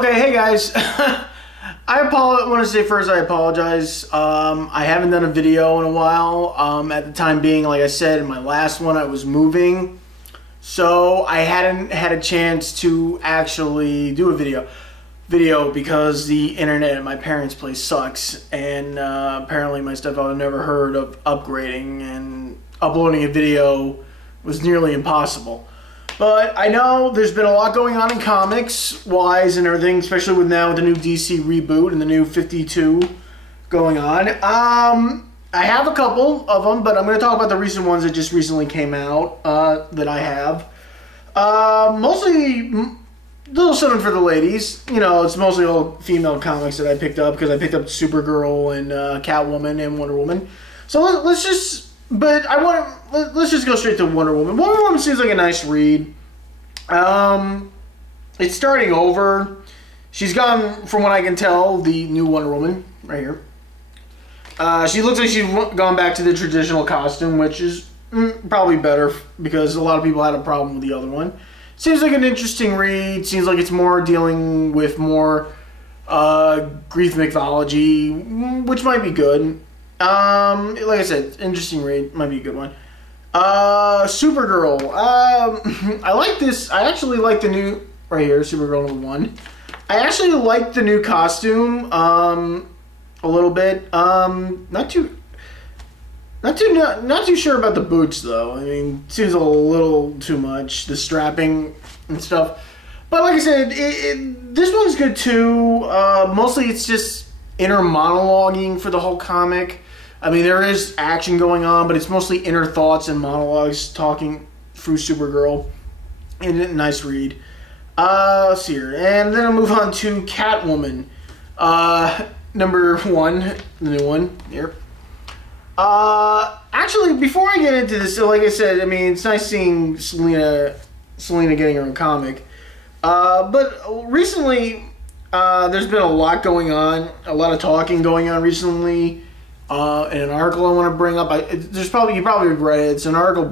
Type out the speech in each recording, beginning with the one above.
Okay, hey guys. I want to say first I apologize. I haven't done a video in a while. At the time being, like I said, in my last one I was moving. So I hadn't had a chance to actually do a video because the internet at my parents' place sucks. And apparently my stepfather never heard of upgrading, and uploading a video was nearly impossible. But I know there's been a lot going on in comics-wise and everything, especially with now the new DC reboot and the new 52 going on. I have a couple of them, but I'm going to talk about the recent ones that just recently came out that I have. Mostly a little something for the ladies. You know, it's mostly all female comics that I picked up because I picked up Supergirl and Catwoman and Wonder Woman. So let's just... But let's just go straight to Wonder Woman. Wonder Woman seems like a nice read. It's starting over. She's gone, from what I can tell, the new Wonder Woman, right here. She looks like she's gone back to the traditional costume, which is probably better because a lot of people had a problem with the other one. Seems like an interesting read. Seems like it's more dealing with more Greek mythology, which might be good. Like I said, interesting read, might be a good one. Supergirl. I like this. I actually like the new, right here, Supergirl #1. I actually like the new costume, a little bit. Not too sure about the boots though. I mean, seems a little too much, the strapping and stuff. But like I said, this one's good too. Mostly it's just inner monologuing for the whole comic. I mean, there is action going on, but it's mostly inner thoughts and monologues talking through Supergirl. And a nice read. Let's see here. And then I'll move on to Catwoman. #1, the new one here. Actually, before I get into this, so like I said, I mean, it's nice seeing Selena getting her own comic. But recently, there's been a lot going on, a lot of talking going on recently. In an article I want to bring up, you probably read it. It's an article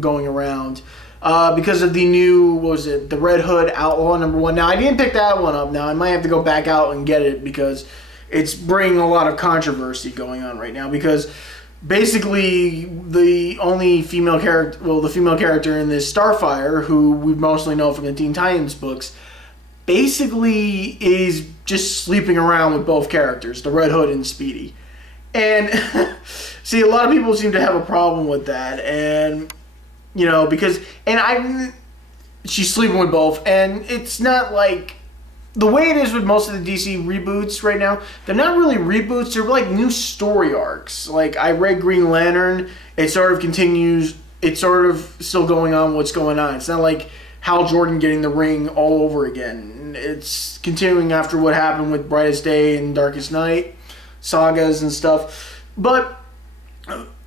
going around because of the new, what was it, the Red Hood Outlaw #1. Now, I didn't pick that one up. Now, I might have to go back out and get it because it's bringing a lot of controversy going on right now. Because basically, the only female character, well, the female character in this, Starfire, who we mostly know from the Teen Titans books, basically is just sleeping around with both characters, the Red Hood and Speedy. And see, a lot of people seem to have a problem with that, and you know, because she's sleeping with both, and it's not like the way it is with most of the DC reboots right now. They're not really reboots; they're like new story arcs. Like I read Green Lantern, it sort of continues. It's sort of still going on. What's going on? It's not like Hal Jordan getting the ring all over again. It's continuing after what happened with Brightest Day and Darkest Night sagas and stuff. But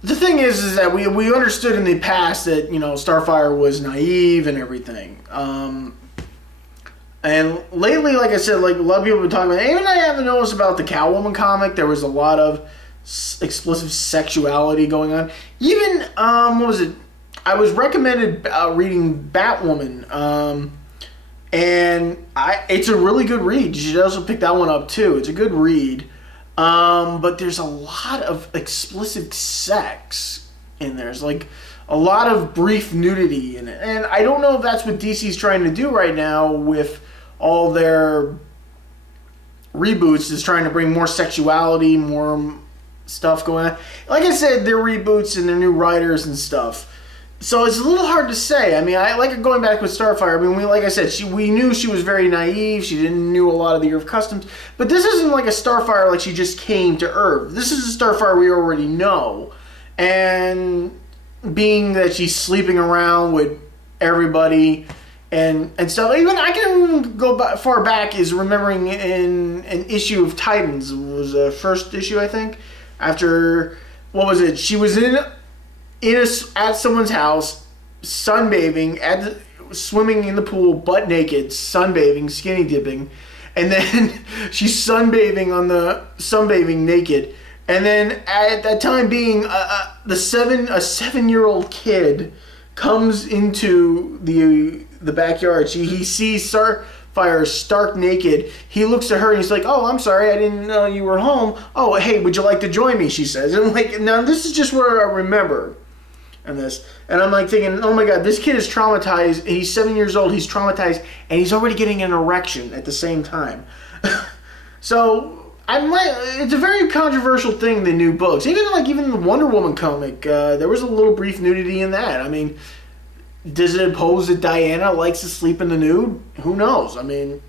the thing is that we understood in the past that, you know, Starfire was naive and everything. And lately, like I said, like a lot of people have been talking about, even I haven't noticed about the Catwoman comic, there was a lot of explicit sexuality going on. Even, what was it? I was recommended reading Batwoman, and it's a really good read. You should also pick that one up too. It's a good read. But there's a lot of explicit sex in there. There's like a lot of brief nudity in it. And I don't know if that's what DC's trying to do right now with all their reboots, is trying to bring more sexuality, more stuff going on. Like I said, they're reboots and they're new writers and stuff. So it's a little hard to say. I mean, I like going back with Starfire. I mean, like I said, we knew she was very naive. She didn't know a lot of the Earth customs. But this isn't like a Starfire like she just came to Earth. This is a Starfire we already know. And being that she's sleeping around with everybody and stuff. Even I can even go far back as remembering in an issue of Titans. It was the first issue, I think. After, what was it? She was at someone's house, sunbathing, swimming in the pool, butt naked, sunbathing, skinny dipping, and then she's sunbathing naked, and then at that time being, a 7-year-old kid comes into the backyard. He sees fire, stark naked. He looks at her and he's like, "Oh, I'm sorry, I didn't know you were home. Oh, hey, would you like to join me?" She says. And like, now this is just where I remember and this. And I'm like thinking, oh my God, this kid is traumatized. He's 7 years old. He's traumatized, and he's already getting an erection at the same time. So it's a very controversial thing. The new books, even the Wonder Woman comic, there was a little brief nudity in that. I mean, does it impose that Diana likes to sleep in the nude? Who knows? I mean,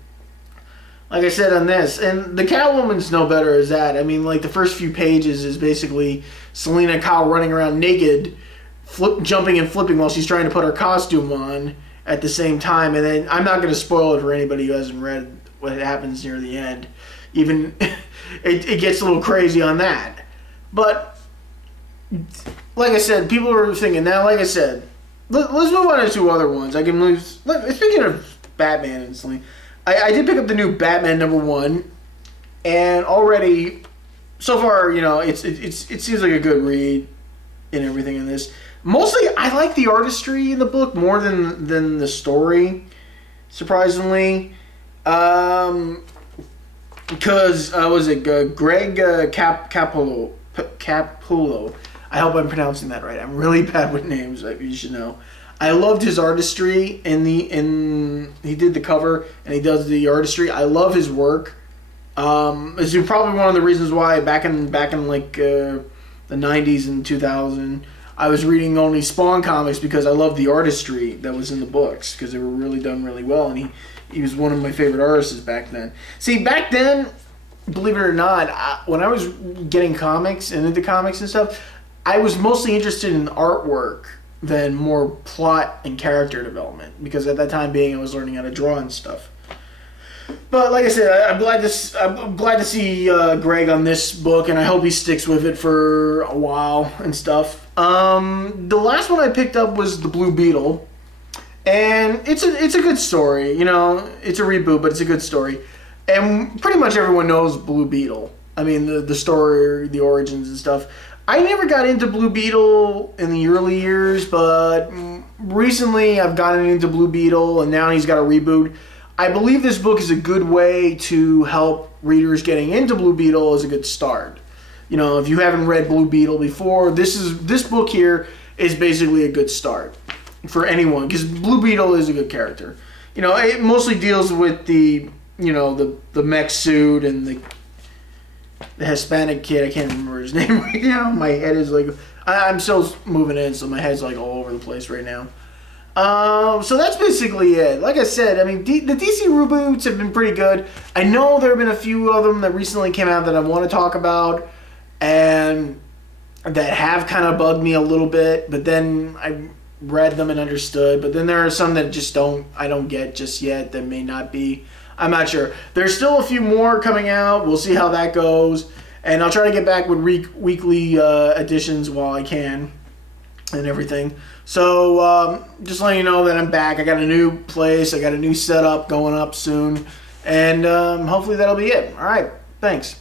like I said on this, and the Catwoman's no better as that. I mean, like the first few pages is basically Selina Kyle running around naked, jumping and flipping while she's trying to put her costume on at the same time. And then I'm not going to spoil it for anybody who hasn't read what happens near the end. Even it gets a little crazy on that. But like I said, people are thinking now. Like I said, let's move on to two other ones. I can move. Speaking of Batman instantly, I did pick up the new Batman #1, and already so far, it seems like a good read and everything in this. Mostly, I like the artistry in the book more than the story, surprisingly. Because, was it Greg Capullo? I hope I'm pronouncing that right. I'm really bad with names, you should know. I loved his artistry, he did the cover, and he does the artistry. I love his work. It's probably one of the reasons why back in like the 90s and 2000, I was reading only Spawn comics, because I loved the artistry that was in the books, because they were really done really well, and he was one of my favorite artists back then. See, back then, believe it or not, when I was getting comics and into comics and stuff, I was mostly interested in artwork than more plot and character development, because at that time being, I was learning how to draw and stuff. But like I said, I'm glad to see Greg on this book, and I hope he sticks with it for a while and stuff. The last one I picked up was The Blue Beetle, and it's a good story. It's a reboot, but it's a good story, and pretty much everyone knows Blue Beetle. I mean, the story, the origins and stuff. I never got into Blue Beetle in the early years, but recently I've gotten into Blue Beetle, and now he's got a reboot. I believe this book is a good way to help readers getting into Blue Beetle as a good start. If you haven't read Blue Beetle before, this book here is basically a good start for anyone, because Blue Beetle is a good character. It mostly deals with the mech suit and the Hispanic kid. I can't remember his name right now. My head is like, I'm still moving in, so my head's like all over the place right now. So that's basically it. Like I said, I mean, the DC reboots have been pretty good. I know there have been a few of them that recently came out that I want to talk about, and that have kind of bugged me a little bit, but then I read them and understood. But then there are some that just I don't get just yet, that may not be. I'm not sure. There's still a few more coming out. We'll see how that goes. And I'll try to get back with weekly editions while I can and everything. So just letting you know that I'm back. I got a new place. I got a new setup going up soon. And hopefully that'll be it. All right. Thanks.